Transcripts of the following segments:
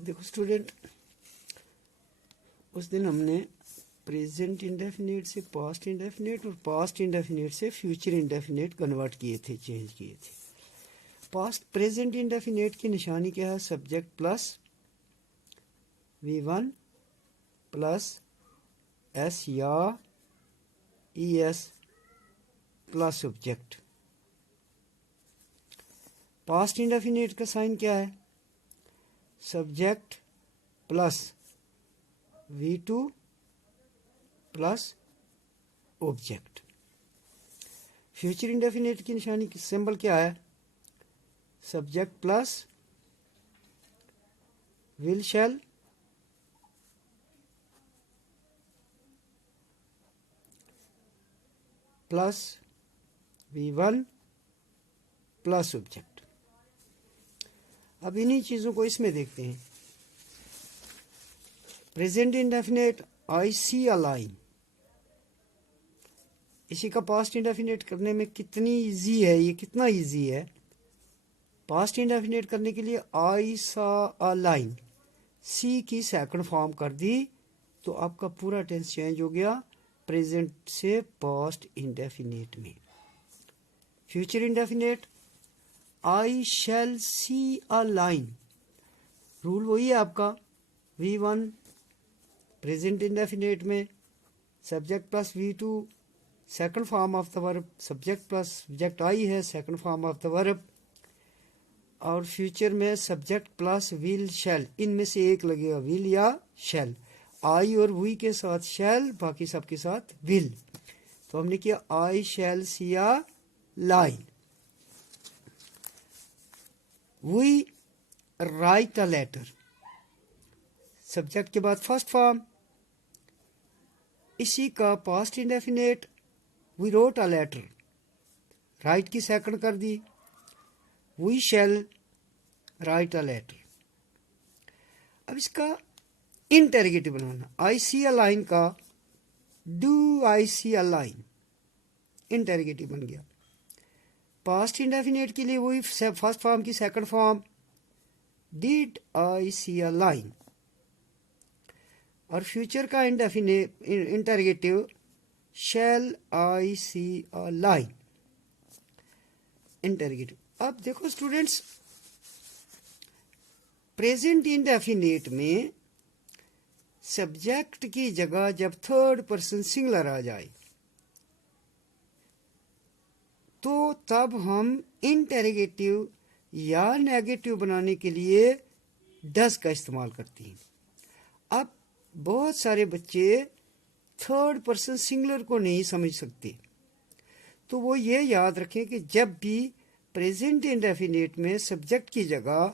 देखो स्टूडेंट, उस दिन हमने प्रेजेंट इंडेफिनिट से पास्ट इंडेफिनिट और पास्ट इंडेफिनिट से फ्यूचर इंडेफिनिट कन्वर्ट किए थे, चेंज किए थे। पास्ट प्रेजेंट इंडेफिनिट की निशानी क्या है? Subject plus V1 plus S या ES plus subject. Past indefinite का साइन क्या है? Subject plus V2 plus object. Future indefinite की निशानी सिंबल क्या है? Subject plus will shall plus V1 plus object. अब इन्हीं चीज़ों को इसमें देखते हैं। Present indefinite I see a line, इसी का पास्ट इंडेफिनिट करने में कितनी इजी है, ये कितना इजी है। पास्ट इंडेफिनिट करने के लिए आई सा अ लाइन, सी की सेकंड फॉर्म कर दी तो आपका पूरा टेंस चेंज हो गया प्रेजेंट से पास्ट इंडेफिनिट में। Future indefinite I shall see a line, rule वही है आपका। V1 प्रेजेंट इंडेफिनिट में subject plus V2 second form of the verb, subject plus subject I है second form of the verb, और future में subject plus will shall, इनमें से एक लगेगा, विल या शैल। आई और वी के साथ शैल, बाकी सबके साथ विल। तो हमने किया I shall see a line. We write a letter, subject के बाद फर्स्ट फॉर्म, इसी का past indefinite we wrote a letter, write की सेकंड कर दी, we shall write a letter. अब इसका इंटेरोगेटिव बनाना, आई सी अ लाइन का do I see a line, interrogative बन गया। पास्ट इंडेफिनिट के लिए वही फर्स्ट फॉर्म की second form, did I see a line. और फ्यूचर का interrogative shall I see a line, interrogative. अब देखो स्टूडेंट्स, प्रेजेंट इंडेफिनिट में सब्जेक्ट की जगह जब थर्ड पर्सन सिंगुलर आ जाए तो तब हम इंटेरोगेटिव या नेगेटिव बनाने के लिए डज का इस्तेमाल करते हैं। अब बहुत सारे बच्चे थर्ड पर्सन सिंगुलर को नहीं समझ सकते, तो वो ये याद रखें कि जब भी प्रेजेंट इंडेफिनिट में सब्जेक्ट की जगह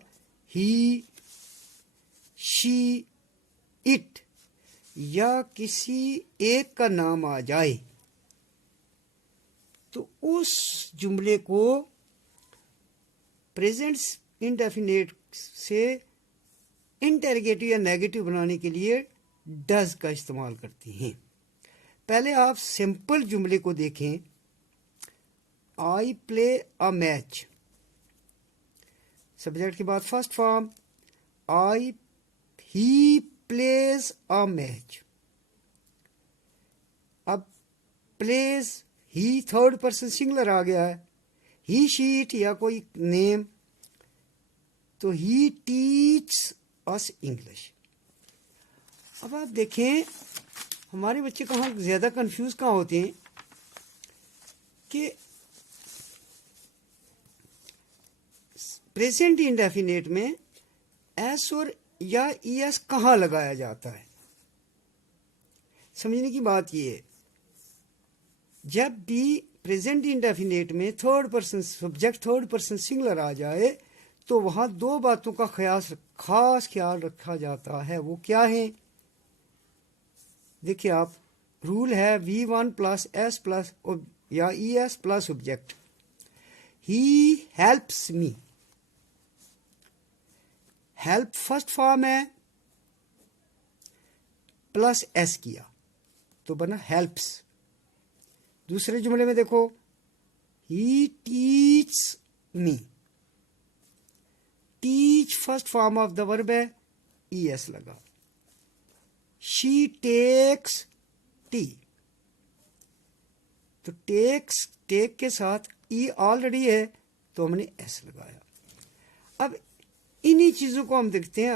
ही, शी, इट या किसी एक का नाम आ जाए तो उस जुमले को प्रेजेंट इंडेफिनिट से इंटेरोगेटिव या नेगेटिव बनाने के लिए डज का इस्तेमाल करते हैं। पहले आप सिंपल जुमले को देखें। I play a match, subject के बाद first form, I he plays a match. अब प्लेज ही थर्ड पर्सन सिंगुलर आ गया है, ही शी इट या कोई नेम, तो ही टीच अस इंग्लिश। अब आप देखें हमारे बच्चे कहाँ ज्यादा कंफ्यूज कहाँ होते हैं कि प्रेजेंट इंडेफिनिट में एस और या ES कहाँ लगाया जाता है। समझने की बात ये है, जब भी प्रेजेंट इंडेफिनिट में third person subject third person singular आ जाए तो वहां दो बातों का खास ख्याल रखा जाता है। वो क्या है? देखिए आप, रूल है V1 प्लस S प्लस या ES plus object. He helps me, help first form है, प्लस S किया तो बना हेल्प्स। दूसरे जुमले में देखो, ही teach me, teach first form of the verb है, ES लगा। शी टेक्स टी, तो टेक के साथ ई ऑलरेडी है तो हमने एस लगाया। अब इन्हीं चीज़ों को हम देखते हैं।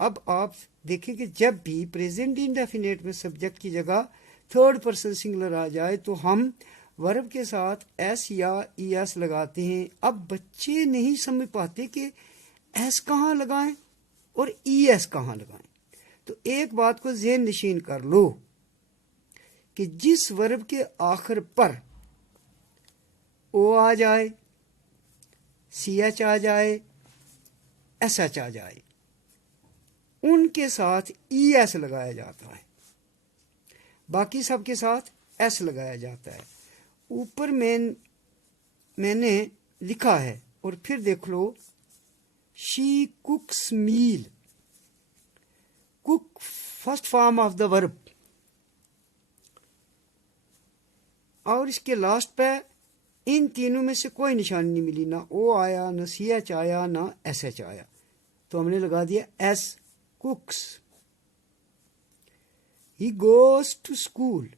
अब आप देखें कि जब भी प्रेजेंट इंडेफिनेट में सब्जेक्ट की जगह थर्ड पर्सन सिंगुलर आ जाए तो हम वर्ब के साथ एस या ई एस लगाते हैं। अब बच्चे नहीं समझ पाते कि एस कहाँ लगाएं और ई एस कहाँ लगाएं। तो एक बात को ज़हन नशीन कर लो कि जिस वर्ब के आखिर पर ओ आ जाए, सी एच आ जाए, एस एच आ जाए, उनके साथ ई एस लगाया जाता है, बाकी सब के साथ एस लगाया जाता है। ऊपर मैंने लिखा है और फिर देख लो, she cooks meal, cook first form of the verb, और इसके लास्ट पे इन तीनों में से कोई निशानी नहीं मिली, ना ओ आया, ना सी एच आया, ना एस एच आया, तो हमने लगा दिया S, cooks. He goes to school,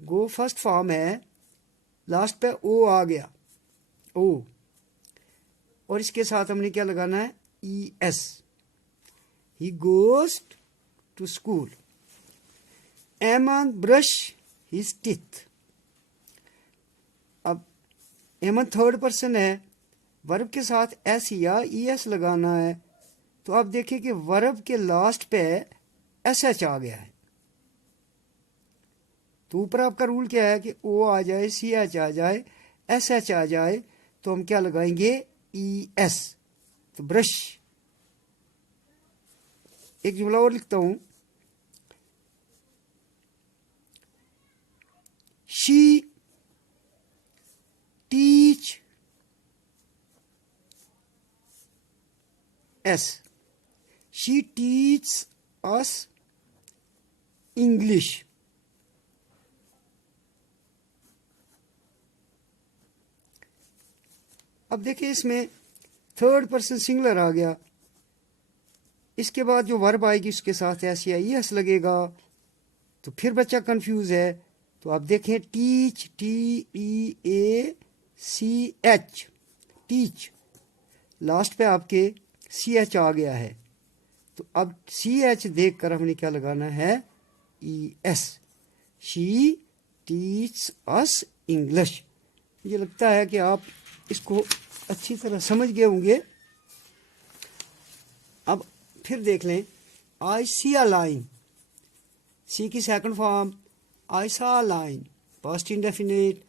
go first form है, लास्ट पे ओ आ गया, ओ, और इसके साथ हमने क्या लगाना है, E S. He goes to school. Aman brush his teeth, अब एमन थर्ड पर्सन है, वर्ब के साथ एस या ई एस लगाना है, तो आप देखें कि वर्ब के लास्ट पे एस एच आ गया है। तो ऊपर आपका रूल क्या है कि ओ आ जाए, सी एच आ जाए, एस एच आ जाए, तो हम क्या लगाएंगे, ई एस। तो ब्रश, एक जुमला और लिखता हूं, she teach S, she teach us English. अब देखिए इसमें थर्ड पर्सन सिंगुलर आ गया, इसके बाद जो वर्ब आएगी उसके साथ एस या ई एस लगेगा, तो फिर बच्चा कंफ्यूज है। तो आप देखें, टीच, टी ई ए सी एच, टीच, लास्ट पे आपके सी एच आ गया है, तो अब सी एच देख कर हमने क्या लगाना है, E S. She teach us English. मुझे लगता है कि आप इसको अच्छी तरह समझ गए होंगे। अब फिर देख लें, आई सी अ लाइन, सी की second form I saw a line, past indefinite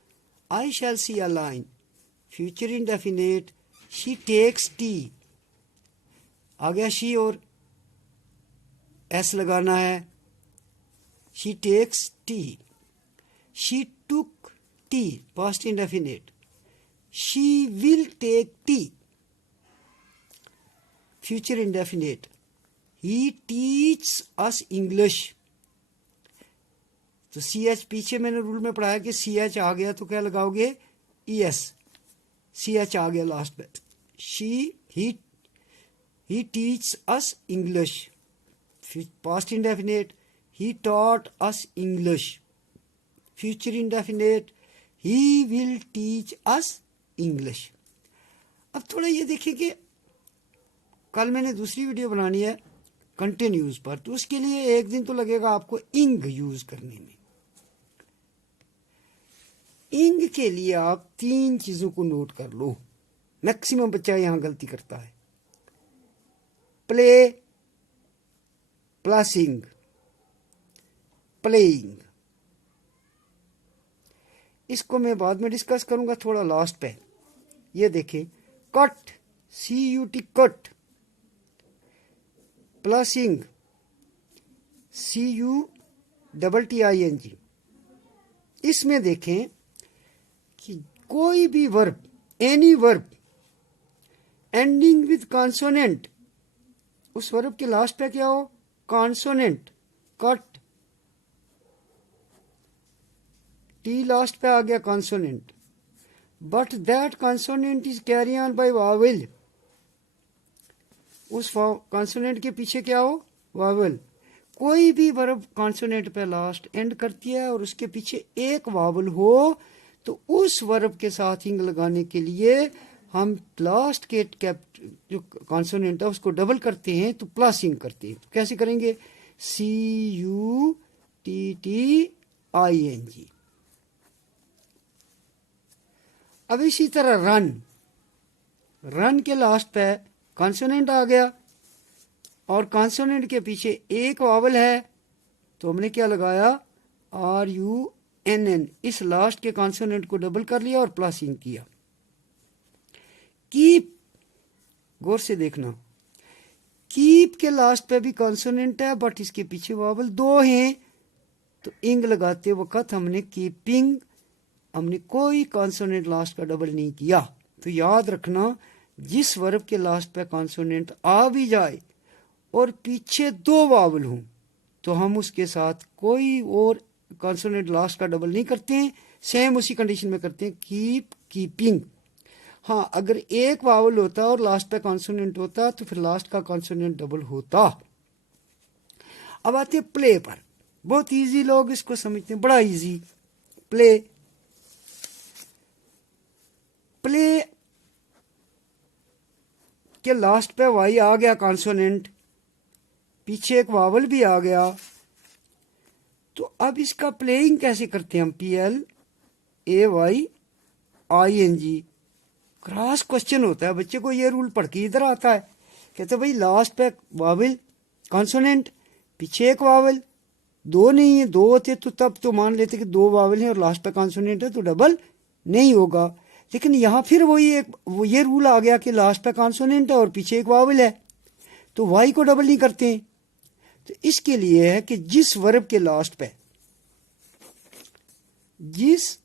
I shall see a line, future indefinite she takes tea, आ गया शी और एस लगाना है, she takes tea. She took tea, past indefinite, she will take tea, future indefinite, he teach us English. तो C H पीछे मैंने rule में पढ़ाया कि सी एच आ गया तो क्या लगाओगे, ई एस, सी एच आ गया लास्ट में, she he teach us English, past indefinite he taught us English, future indefinite he will teach us English. अब थोड़ा ये देखिए कि कल मैंने दूसरी वीडियो बनानी है कंटिन्यूज पर, तो उसके लिए एक दिन तो लगेगा आपको इंग यूज करने में। इंग के लिए आप तीन चीजों को नोट कर लो, मैक्सिमम बच्चा यहां गलती करता है, प्ले, प्लसिंग, प्लेइंग। इसको मैं बाद में डिस्कस करूंगा थोड़ा लास्ट पे। ये देखें, cut, C U T cut, plussing, C U double T I N G. इसमें देखें कि कोई भी verb, any verb ending with consonant, उस वर्ब के लास्ट पे क्या हो, कॉन्सोनेंट, कट, टी लास्ट पे आ गया consonant, but that consonant is carry on by vowel, उस कॉन्सोनेंट के पीछे क्या हो, वावल। कोई भी वर्ब कॉन्सोनेंट पे लास्ट एंड करती है और उसके पीछे एक वावल हो तो उस वर्ब के साथ इंग लगाने के लिए हम लास्ट के जो कॉन्सोनेंट है उसको डबल करते हैं, तो प्लस इंग करते हैं। कैसे करेंगे, CUTTING। अब इसी तरह रन के लास्ट पे कॉन्सोनेंट आ गया और कॉन्सोनेंट के पीछे एक वावल है, तो हमने क्या लगाया, RUNN। इस लास्ट के कॉन्सोनेंट को डबल कर लिया और प्लस इन किया। कीप, गौर से देखना, कीप के लास्ट पे भी कॉन्सोनेंट है बट इसके पीछे वावल दो हैं, तो इंग लगाते वक्त हमने कीपिंग, हमने कोई कॉन्सोनेंट लास्ट का डबल नहीं किया। तो याद रखना, जिस वर्ब के लास्ट पे कॉन्सोनेंट आ भी जाए और पीछे दो वावल हों तो हम उसके साथ कोई और कॉन्सोनेंट लास्ट का डबल नहीं करते हैं, सेम उसी कंडीशन में करते हैं, कीप, कीपिंग। हाँ, अगर एक वावल होता और लास्ट पे कॉन्सोनेंट होता तो फिर लास्ट का कॉन्सोनेंट डबल होता। अब आते हैं प्ले पर। बहुत इजी लोग इसको समझते हैं, बड़ा इजी। प्ले, प्ले के लास्ट पे वाई आ गया कॉन्सोनेंट, पीछे एक वावल भी आ गया, तो अब इसका प्लेइंग कैसे करते हैं हम, PLAYING। क्रॉस क्वेश्चन होता है, बच्चे को ये रूल पढ़ के इधर आता है, कहते भाई लास्ट पे वावल कॉन्सोनेंट, पीछे एक वावल, दो नहीं है, दो होते तो तब तो मान लेते कि दो वावल हैं और लास्ट पे कॉन्सोनेंट है तो डबल नहीं होगा। लेकिन यहां फिर वो ये रूल आ गया कि लास्ट पे कॉन्सोनेंट है और पीछे एक वावल है, तो वाई को डबल नहीं करते। तो इसके लिए है कि जिस वर्ब के लास्ट पे, जिस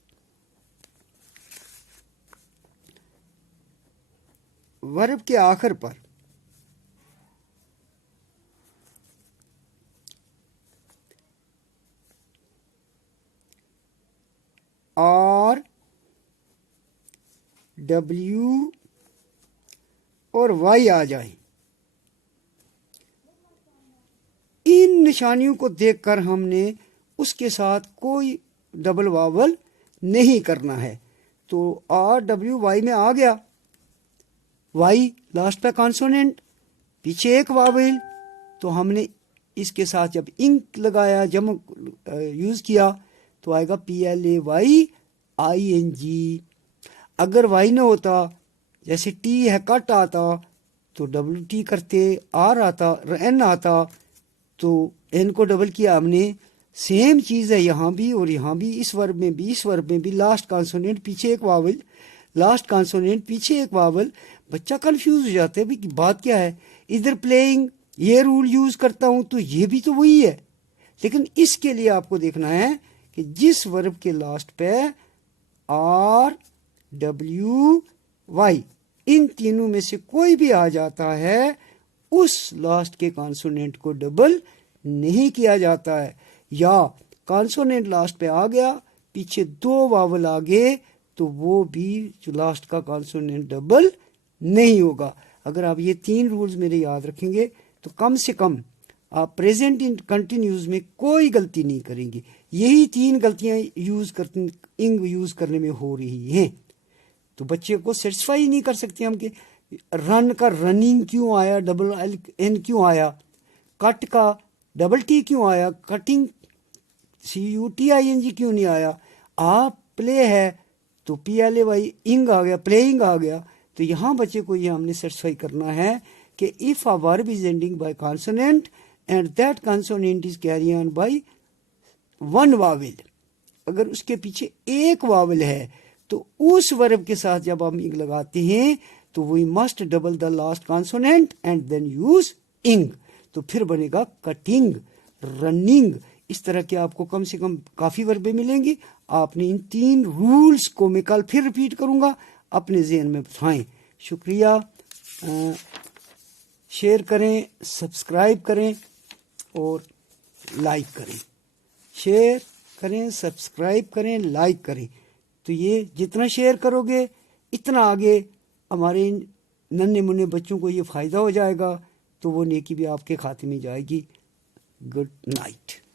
वर्ब के आखिर पर R, W और Y आ जाए, इन निशानियों को देखकर हमने उसके साथ कोई डबल वावल नहीं करना है। तो RWY में आ गया, Y लास्ट पे कॉन्सोनेंट, पीछे एक वावल, तो हमने इसके साथ जब इंक लगाया, जब यूज किया तो आएगा PLAYING। अगर Y न होता, जैसे T है कट आता तो WT करते, R आता, N आता तो N को डबल किया हमने। सेम चीज है यहाँ भी और यहाँ भी, इस वर्ब में भी, इस वर्ब में भी लास्ट कॉन्सोनेंट पीछे एक वावल, लास्ट कॉन्सोनेंट पीछे एक वावल। बच्चा कंफ्यूज हो जाता है, भाई बात क्या है, इधर प्लेइंग ये रूल यूज करता हूं तो ये भी तो वही है। लेकिन इसके लिए आपको देखना है कि जिस वर्ब के लास्ट पे RWY इन तीनों में से कोई भी आ जाता है, उस लास्ट के कॉन्सोनेंट को डबल नहीं किया जाता है। या कॉन्सोनेंट लास्ट पे आ गया, पीछे दो वावल आ गए, तो वो भी जो लास्ट का कॉन्सोनेंट डबल नहीं होगा। अगर आप ये तीन रूल्स मेरे याद रखेंगे तो कम से कम आप प्रेजेंट इन कंटिन्यूज में कोई गलती नहीं करेंगे। यही तीन गलतियां इंग यूज करने में हो रही हैं, तो बच्चे को सेटिस्फाई नहीं कर सकते हम कि रन का रनिंग क्यों आया, डबल एन क्यों आया, कट का डबल टी क्यों आया, कटिंग CUTING क्यों नहीं आया। आप प्ले है तो PLAY इंग आ गया, प्लेइंग आ गया। तो यहां बच्चे को ये हमने सेटिस्फाई करना है कि if a verb is ending by consonant and that consonant is carry on by one vowel, अगर उसके पीछे एक वावल है तो उस वर्ब के साथ जब हम इंग लगाते हैं तो we must double the last consonant and then use ing, तो फिर बनेगा कटिंग, रनिंग। इस तरह के आपको कम से कम काफी वर्बें मिलेंगी। आपने इन तीन रूल्स को मैं कल फिर रिपीट करूंगा, अपने ज़हन में बिठाएं। शुक्रिया। शेयर करें, सब्सक्राइब करें और लाइक करें। शेयर करें, सब्सक्राइब करें, लाइक करें। तो ये जितना शेयर करोगे इतना आगे हमारे नन्हे मुन्ने बच्चों को ये फ़ायदा हो जाएगा तो वो नेकी भी आपके खाते में जाएगी। Good night.